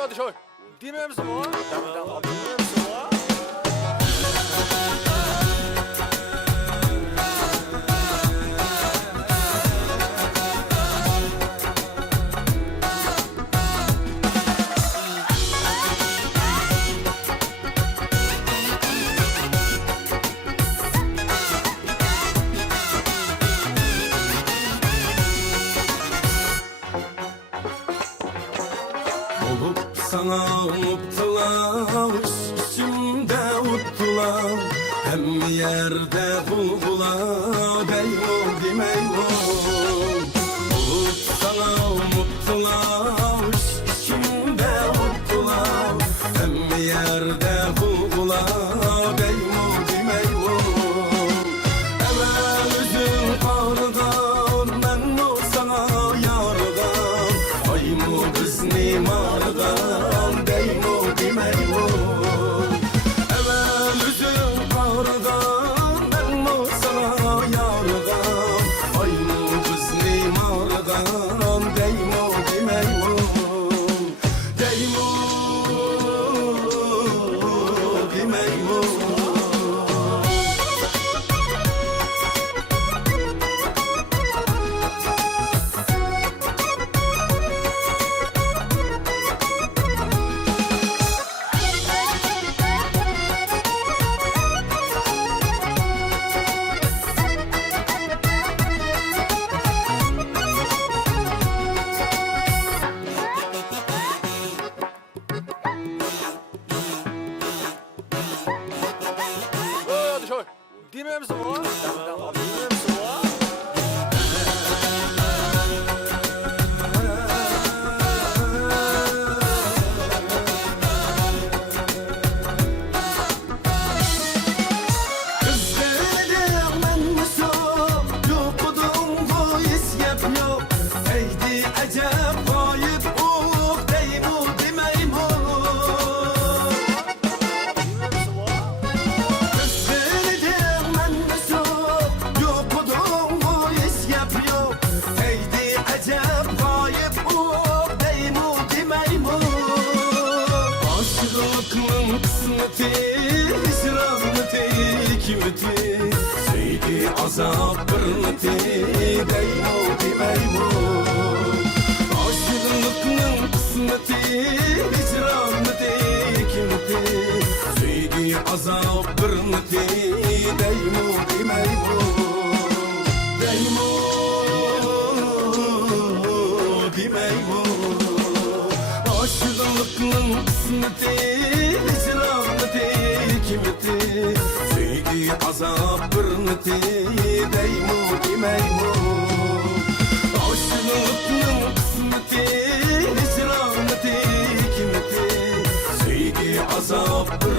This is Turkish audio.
Hadi şöyle. Dinler misin bu? Tamam. Dinler misin bu? Olup sana mutlular, içimde uttular. Hem yerde bulgular, eyvah demeyvah. Olup sana mutlular, içimde uttular. Hem yerde bulgular, eyvah demeyvah. Evvel üzüm kardan, ben o sana yardan. Ay mı kız nimardan, deymo demeymo. Evvel üzüm kardan, ben o sana yardan. Ay mı kız nimardan, deymo demeymo. Deymo demeymo. Hadi şöyle. Dinler misin bu? Tamam. Dinler misin bu? Kız dedim ben misal, yokudum bu isyap yok. Eydi acep kayıp olup, deymu demeymo. Kız dedim ben misal, yokudum bu isyap yok. Eydi acep kayıp olup, deymu demeymo. Aşıklıkın kısmeti, hicraneti, hikmeti. Sevgi azap hürmeti, deymo demeymo. Aşıklıkın kısmeti, hicraneti, hikmeti. Sevgi azap hürmeti, deymo demeymo. Deymo demeymo. Aşıklıkın kısmeti, hicraneti, hikmeti. Sevgi azap hürmeti, deymo demeymo. Aşıklıkın kısmeti, hicraneti, hikmeti. Sevgi azap hürmeti.